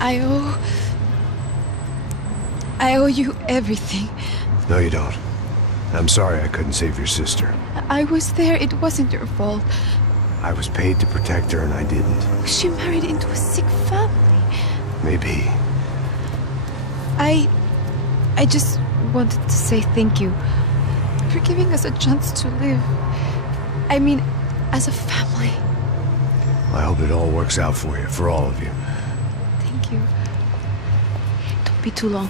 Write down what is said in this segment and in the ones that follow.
I owe you everything. No, you don't. I'm sorry I couldn't save your sister. I was there. It wasn't your fault. I was paid to protect her and I didn't. She married into a sick family. Maybe. I just wanted to say thank you for giving us a chance to live. I mean, as a family. I hope it all works out for you, for all of you. Thank you. Don't be too long.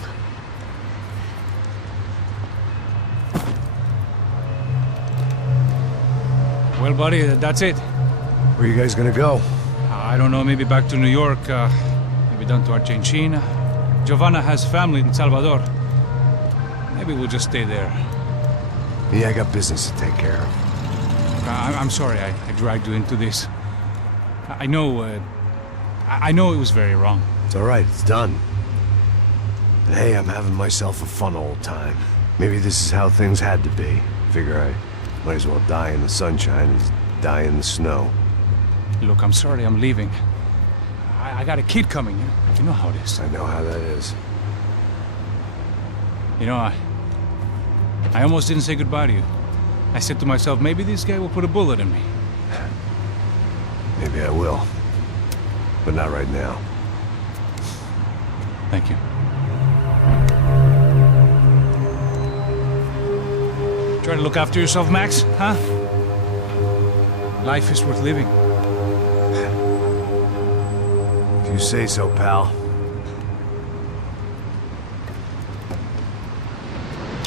Well, buddy, that's it. Where are you guys gonna go? I don't know, maybe back to New York, maybe down to Argentina. Giovanna has family in Salvador. Maybe we'll just stay there. Me, I got business to take care of. I'm sorry I dragged you into this. I know it was very wrong. It's all right, it's done. And hey, I'm having myself a fun old time. Maybe this is how things had to be. Figure I might as well die in the sunshine as die in the snow. Look, I'm sorry I'm leaving. I got a kid coming. You know how it is. I know how that is. You know, I almost didn't say goodbye to you. I said to myself, maybe this guy will put a bullet in me. Maybe I will. But not right now. Thank you. Try to look after yourself, Max, huh? Life is worth living. If you say so, pal.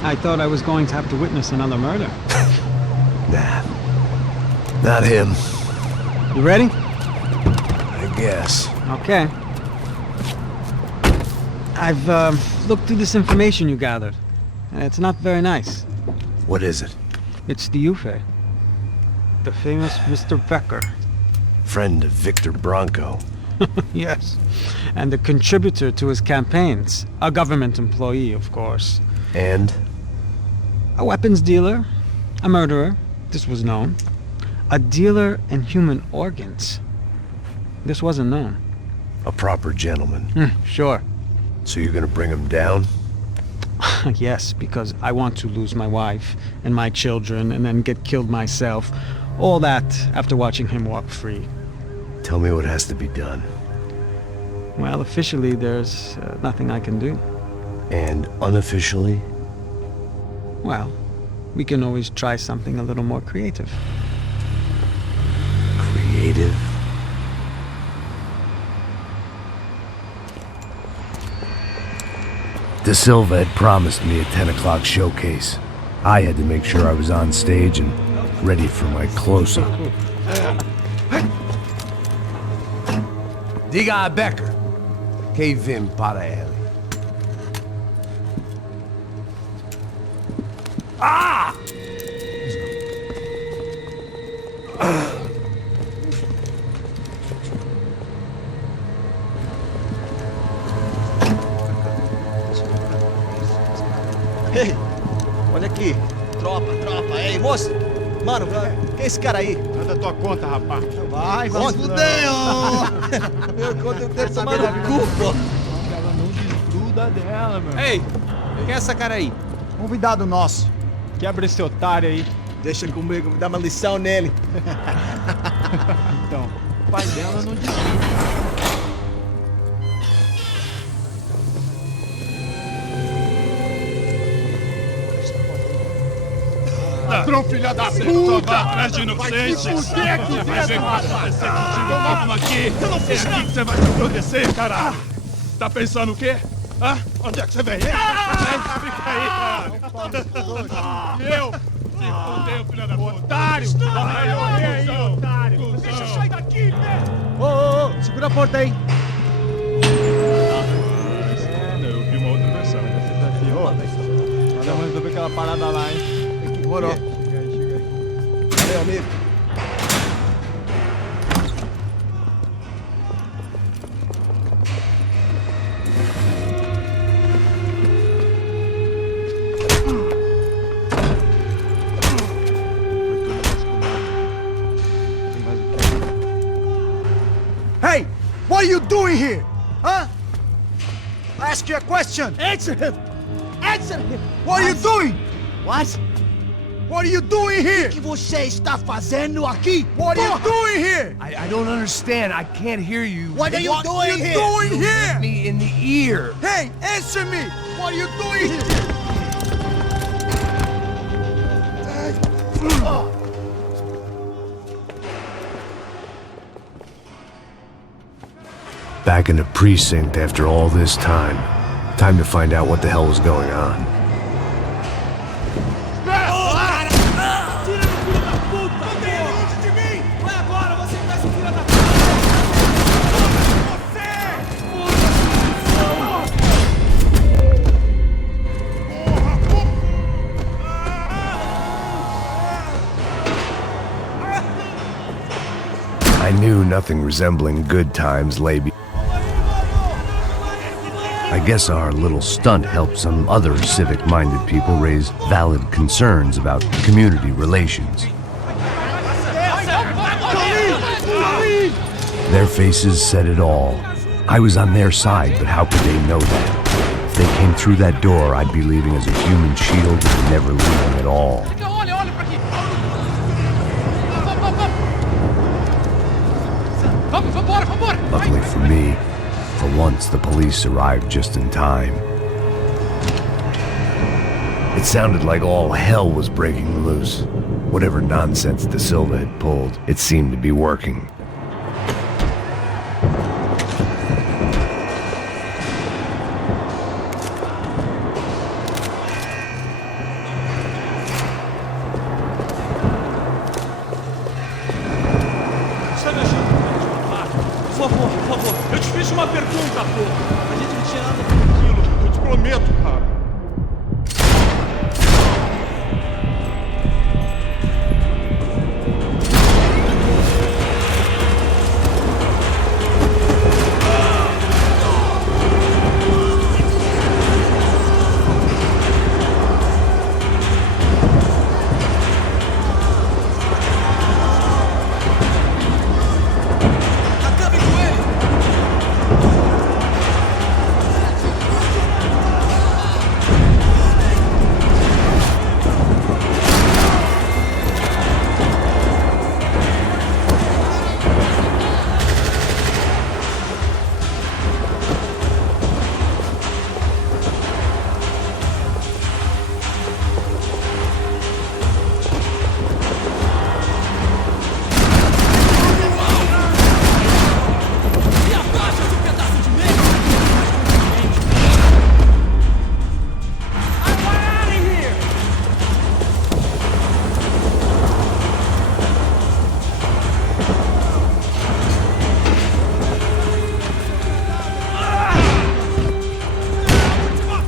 I thought I was going to have to witness another murder. Nah. Not him. You ready? I guess. Okay. I've looked through this information you gathered. It's not very nice. What is it? It's the Ufe. The famous Mr. Becker. Friend of Victor Bronco. Yes. And a contributor to his campaigns. A government employee, of course. And? A weapons dealer. A murderer. This was known. A dealer in human organs. This wasn't known. A proper gentleman. Sure. So you're gonna bring him down? Yes, because I want to lose my wife and my children and then get killed myself. All that after watching him walk free. Tell me what has to be done. Well, officially, there's nothing I can do. And unofficially? Well, we can always try something a little more creative. Creative? De Silva had promised me a 10 o'clock showcase. I had to make sure I was on stage and ready for my close-up. Diga a Becker que vim para ele. Ah! Ei, olha aqui. Tropa. Ei, moço. Mano, quem é esse cara aí? Manda tua conta, rapaz. Vai se fuder, ó. Meu conta deve tomar no cu, pô. Ela não desgruda dela, meu. Ei, quem é essa cara aí? Convidado nosso. Quebra esse otário aí. Deixa comigo, me dá uma lição nele. Então, o pai dela não desgruda. Ladrão, filha da puta! Vai atrás de inocentes! Vai ver o que vai acontecer contigo mesmo aqui! É aqui que você vai se acontecer, cara! Tá pensando o quê? Hã? Onde é que você vem? Fica aí, cara! E eu? Se fodeu, filha da puta! Otário! Aí, otário! Deixa eu sair daqui, velho! Ô, segura a porta aí! Eu vi uma outra versão. Vamos resolver aquela parada lá, hein? Demorou. Chega aí. Valeu, amigo. Hey! ask you a question. Answer him! Answer him! What are you doing? What? What are you doing here? O que você está fazendo aqui? What are you doing here? I don't understand. I can't hear you. What are you What doing are you here? doing You here? hit me in the ear. Hey, answer me! What are you doing here? Back in the precinct after all this time. Time to find out what the hell was going on. I knew nothing resembling good times lay before. I guess our little stunt helped some other civic-minded people raise valid concerns about community relations. Their faces said it all. I was on their side, but how could they know that? If they came through that door, I'd be leaving as a human shield and never leaving at all. Luckily for me, for once the police arrived just in time. It sounded like all hell was breaking loose. Whatever nonsense De Silva had pulled, it seemed to be working. Por favor, eu te fiz uma pergunta, porra. A gente não tinha nada com aquilo, eu te prometo, cara.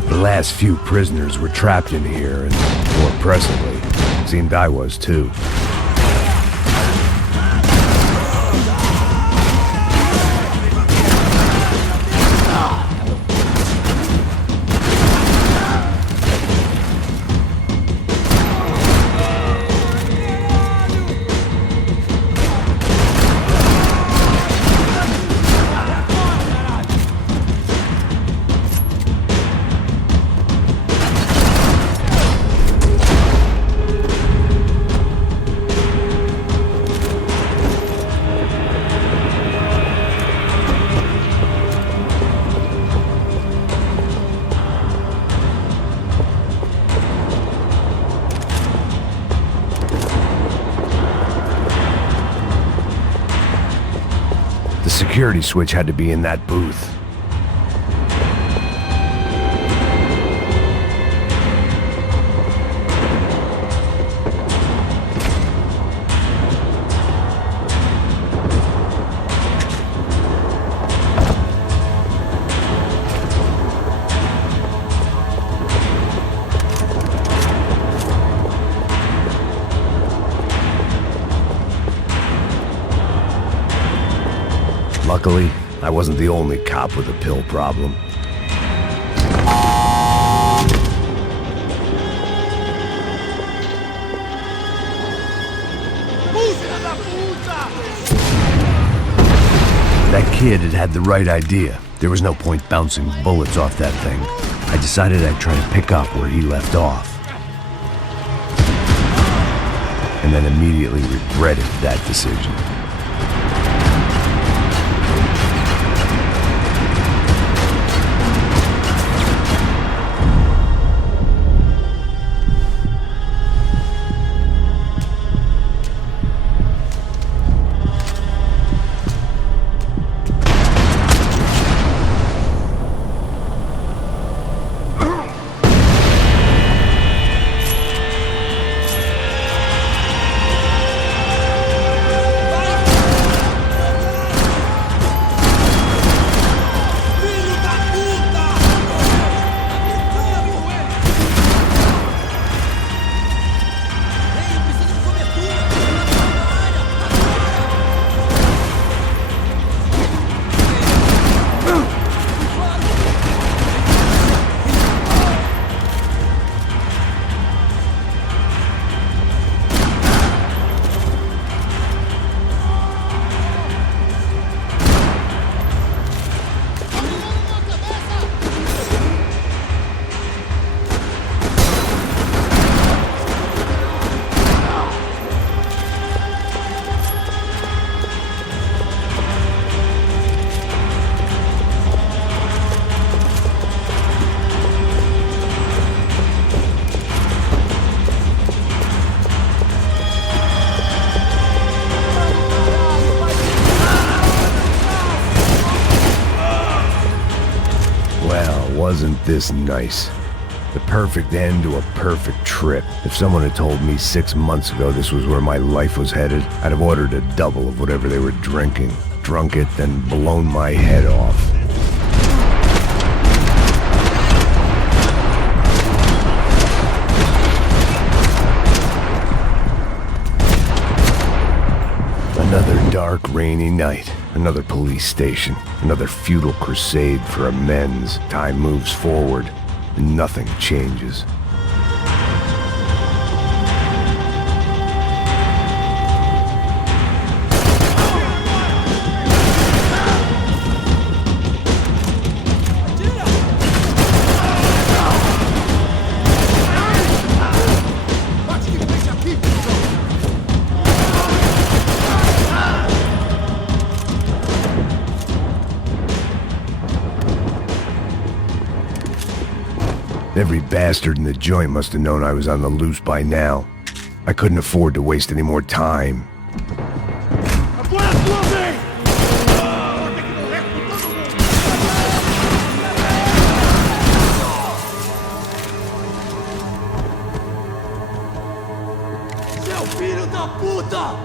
The last few prisoners were trapped in here, and more presently, it seemed I was too. The security switch had to be in that booth. Luckily, I wasn't the only cop with a pill problem. That kid had had the right idea. There was no point bouncing bullets off that thing. I decided I'd try to pick up where he left off. And then immediately regretted that decision. Wasn't this nice? The perfect end to a perfect trip. If someone had told me 6 months ago this was where my life was headed, I'd have ordered a double of whatever they were drinking, drunk it, then blown my head off. Another dark, rainy night. Another police station. Another futile crusade for amends. Time moves forward, and nothing changes. Every bastard in the joint must have known I was on the loose by now. I couldn't afford to waste any more time. Seu filho da puta!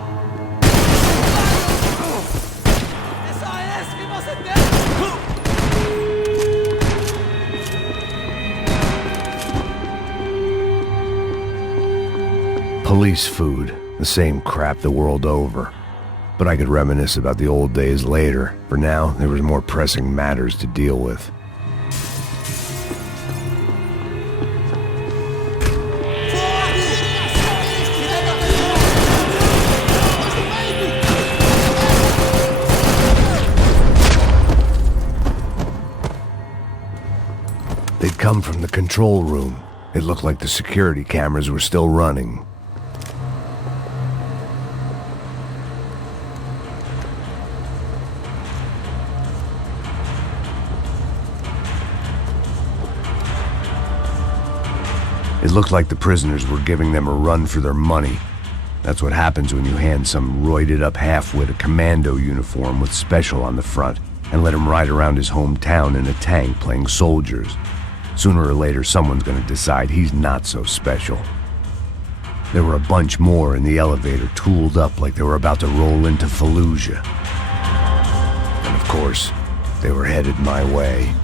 Essa é essa que você tem! Police food, the same crap the world over. But I could reminisce about the old days later. For now, there was more pressing matters to deal with. They'd come from the control room. It looked like the security cameras were still running. It looked like the prisoners were giving them a run for their money. That's what happens when you hand some roided-up halfwit a commando uniform with special on the front and let him ride around his hometown in a tank playing soldiers. Sooner or later, someone's gonna decide he's not so special. There were a bunch more in the elevator, tooled up like they were about to roll into Fallujah. And of course, they were headed my way.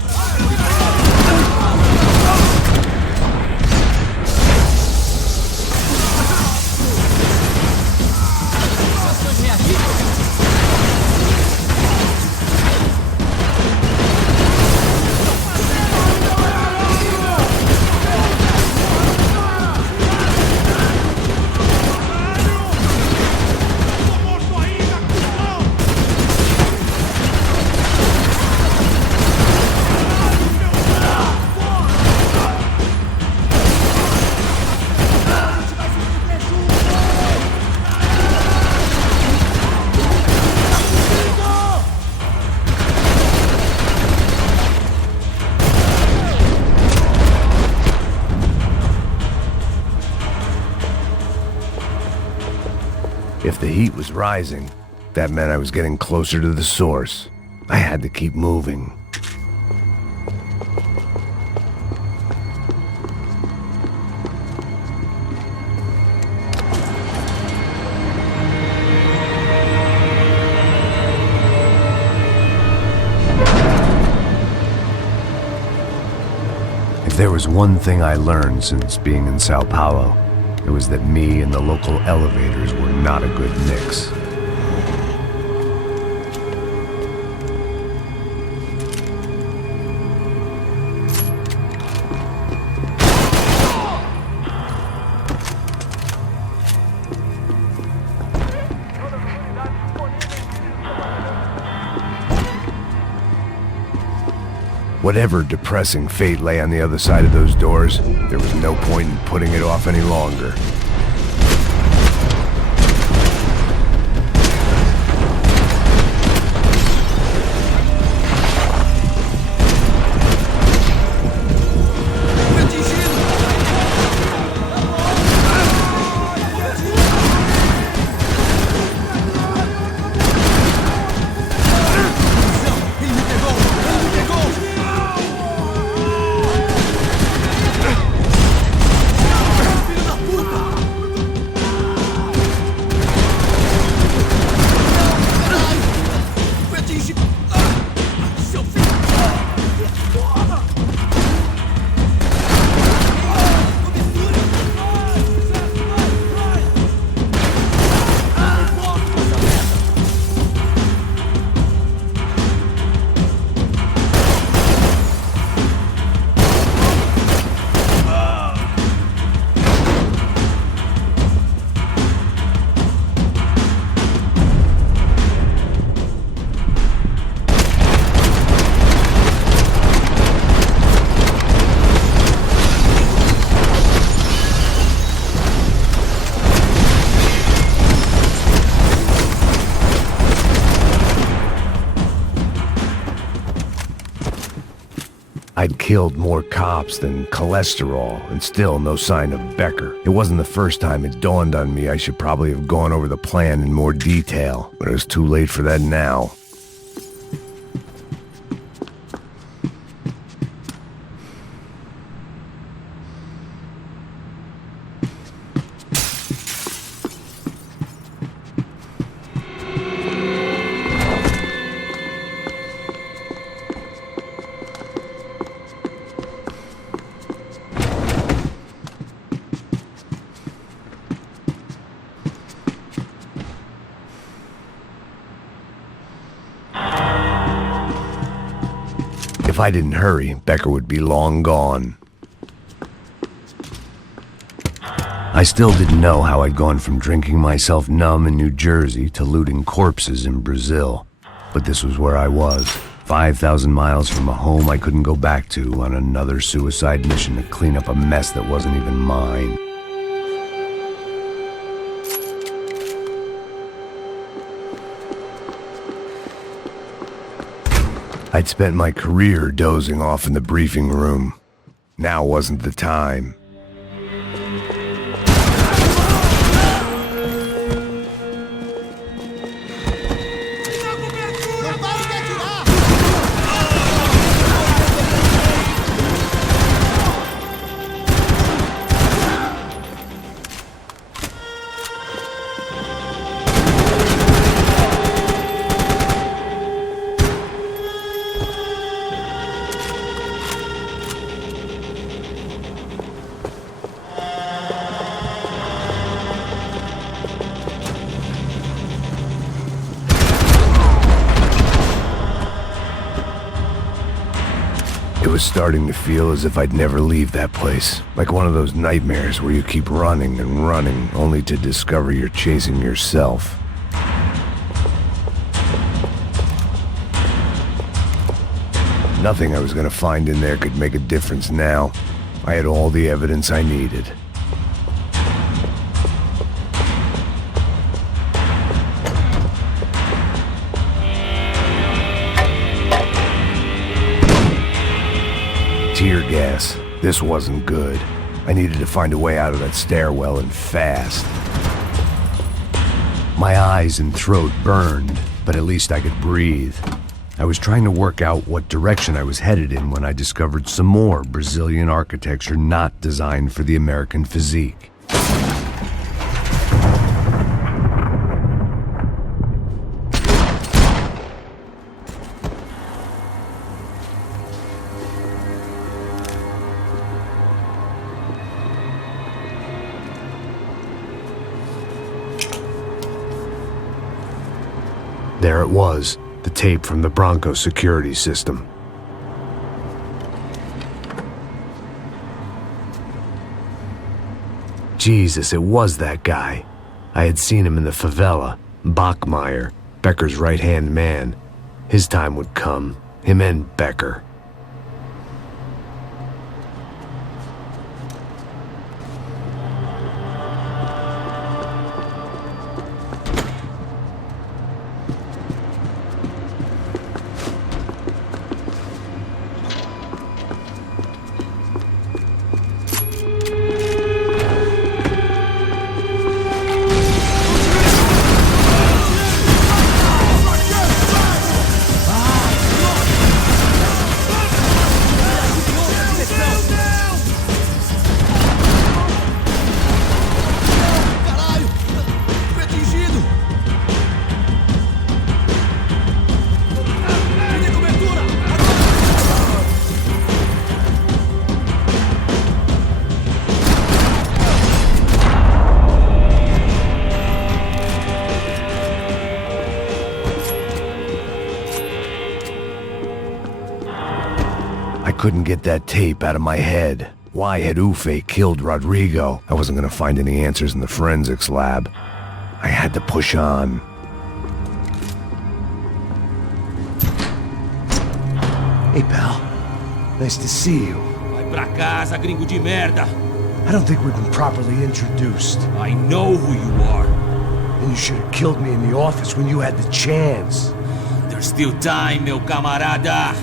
If the heat was rising, that meant I was getting closer to the source. I had to keep moving. If there was one thing I learned since being in Sao Paulo, it was that me and the local elevators were not a good mix. Whatever depressing fate lay on the other side of those doors, there was no point in putting it off any longer. I'd killed more cops than cholesterol, and still no sign of Becker. It wasn't the first time it dawned on me I should probably have gone over the plan in more detail, but it was too late for that now. If I didn't hurry, Becker would be long gone. I still didn't know how I'd gone from drinking myself numb in New Jersey to looting corpses in Brazil. But this was where I was, 5,000 miles from a home I couldn't go back to, on another suicide mission to clean up a mess that wasn't even mine. I'd spent my career dozing off in the briefing room. Now wasn't the time. It was starting to feel as if I'd never leave that place, like one of those nightmares where you keep running and running, only to discover you're chasing yourself. Nothing I was going to find in there could make a difference now. I had all the evidence I needed. Tear gas. This wasn't good. I needed to find a way out of that stairwell, and fast. My eyes and throat burned, but at least I could breathe. I was trying to work out what direction I was headed in when I discovered some more Brazilian architecture not designed for the American physique. There it was, the tape from the Bronco security system. Jesus, it was that guy. I had seen him in the favela, Bachmeyer, Becker's right-hand man. His time would come, him and Becker. Couldn't get that tape out of my head. Why had Ufe killed Rodrigo? I wasn't gonna find any answers in the forensics lab. I had to push on. Hey, pal. Nice to see you. Vai pra casa, gringo de merda. I don't think we've been properly introduced. I know who you are. And you should have killed me in the office when you had the chance. There's still time, meu camarada.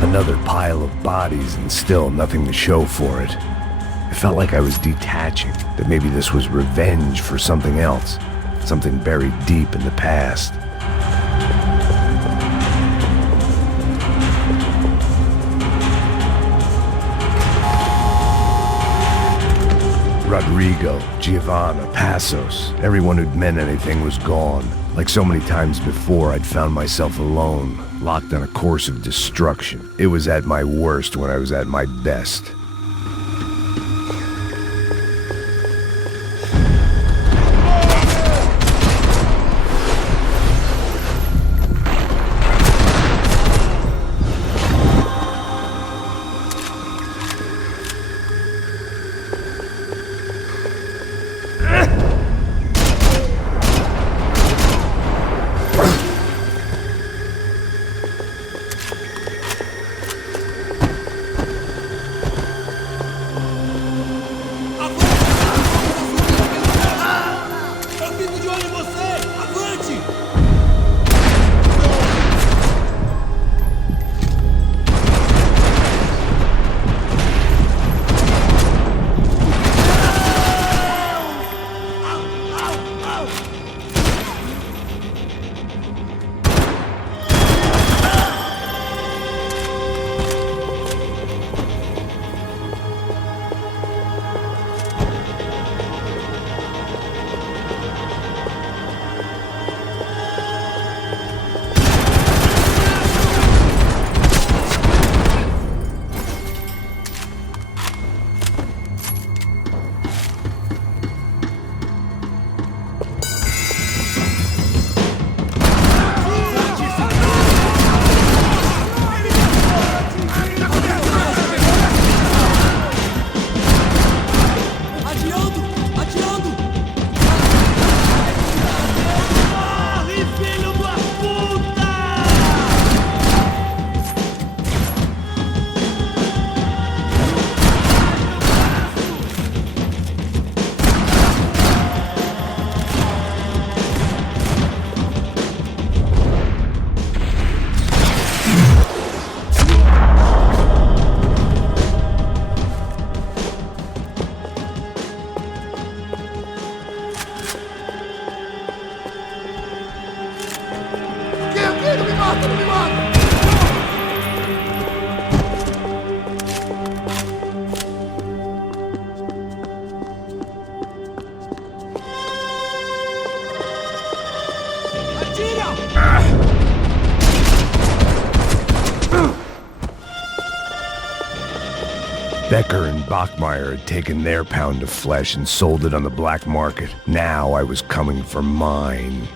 Another pile of bodies and still nothing to show for it. It felt like I was detaching, that maybe this was revenge for something else, something buried deep in the past. Rodrigo, Giovanna, Passos, everyone who'd meant anything was gone. Like so many times before, I'd found myself alone, locked on a course of destruction. It was at my worst when I was at my best. Becker and Bachmeyer had taken their pound of flesh and sold it on the black market. Now I was coming for mine.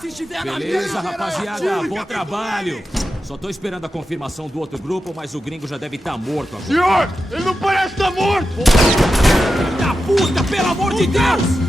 Se estiver beleza, rapaziada, bom trabalho. Só tô esperando a confirmação do outro grupo, mas o gringo já deve estar morto agora. Senhor, ele não parece estar morto! Da puta, pelo amor de Deus!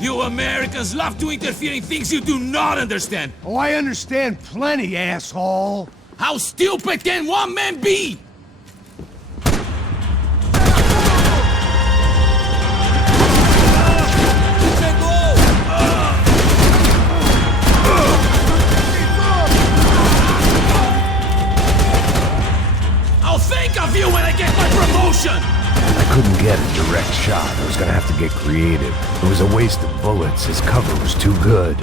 You Americans love to interfere in things you do not understand. Oh, I understand plenty, asshole. How stupid can one man be? I'll think of you when I get my promotion! I couldn't get a direct shot. I was gonna have to get creative. It was a waste of bullets. His cover was too good.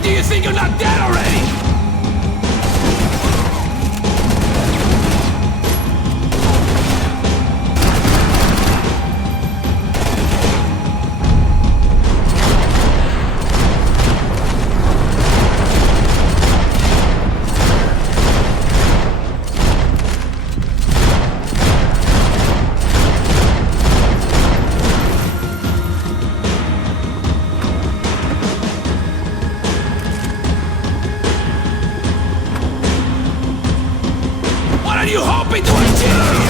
Do you think you're not dead already? What are you hoping to achieve?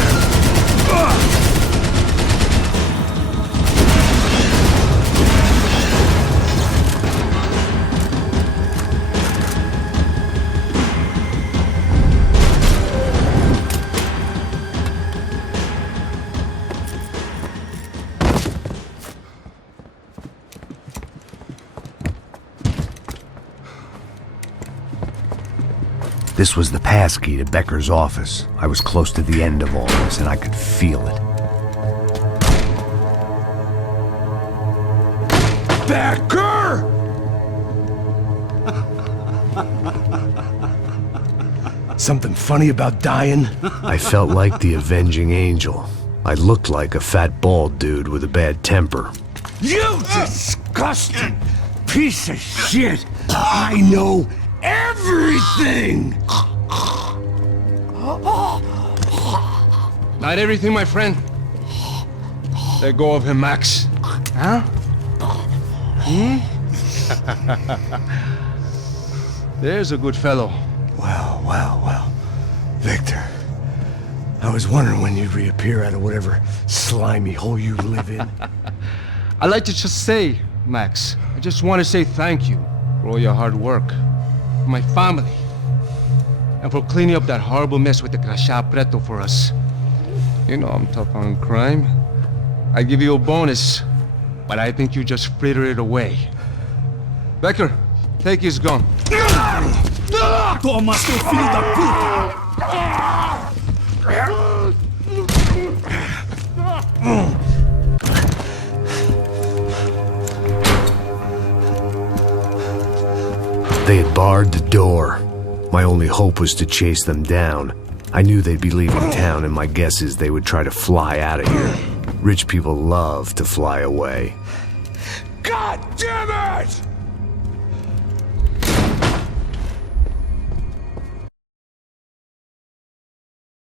This was the passkey to Becker's office. I was close to the end of all this, and I could feel it. Becker! Something funny about dying? I felt like the avenging angel. I looked like a fat bald dude with a bad temper. You disgusting piece of shit! I know everything! Not everything, my friend. Let go of him, Max. Huh? There's a good fellow. Well. Victor, I was wondering when you'd reappear out of whatever slimy hole you live in. I'd like to just say, Max, I just want to say thank you for all your hard work, for my family, and for cleaning up that horrible mess with the Crachá Preto for us. You know I'm tough on crime. I give you a bonus, but I think you just frittered it away. Becker, take his gun. Toma, seu filho da puta! They had barred the door. My only hope was to chase them down. I knew they'd be leaving town, and my guess is they would try to fly out of here. Rich people love to fly away. God damn it!